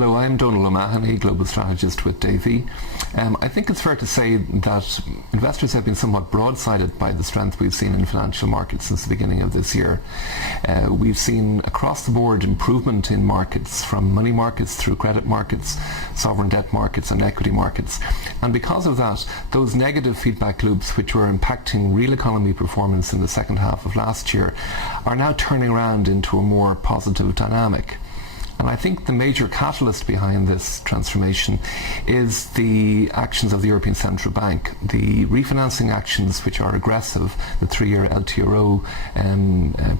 Hello, I'm Donal Global Strategist with Davy. I think it's fair to say that investors have been somewhat broadsided by the strength we've seen in financial markets since the beginning of this year. We've seen across the board improvement in markets, from money markets through credit markets, sovereign debt markets and equity markets. And because of that, those negative feedback loops which were impacting real economy performance in the second half of last year are now turning around into a more positive dynamic. And I think the major catalyst behind this transformation is the actions of the European Central Bank. The refinancing actions, which are aggressive, the 3-year LTRO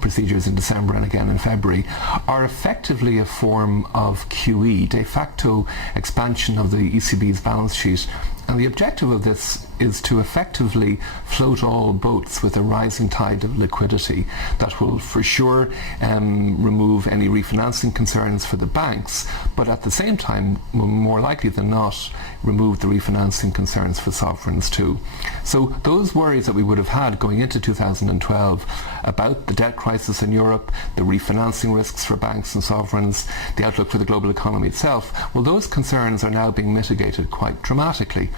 procedures in December and again in February, are effectively a form of QE, de facto expansion of the ECB's balance sheet. And the objective of this is to effectively float all boats with a rising tide of liquidity that will for sure remove any refinancing concerns for the banks, but at the same time, more likely than not, remove the refinancing concerns for sovereigns too. So those worries that we would have had going into 2012 about the debt crisis in Europe, the refinancing risks for banks and sovereigns, the outlook for the global economy itself, well, those concerns are now being mitigated quite dramatically.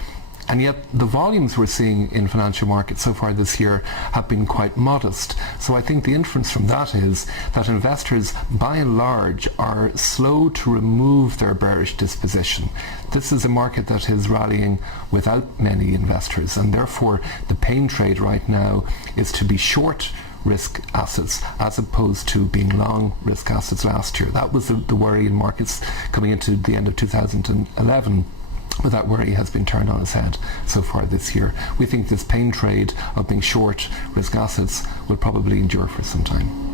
And yet the volumes we're seeing in financial markets so far this year have been quite modest. So I think the inference from that is that investors, by and large, are slow to remove their bearish disposition. This is a market that is rallying without many investors, and therefore the pain trade right now is to be short risk assets as opposed to being long risk assets last year. That was the worry in markets coming into the end of 2011. But that worry has been turned on its head so far this year. We think this pain trade of being short risk assets will probably endure for some time.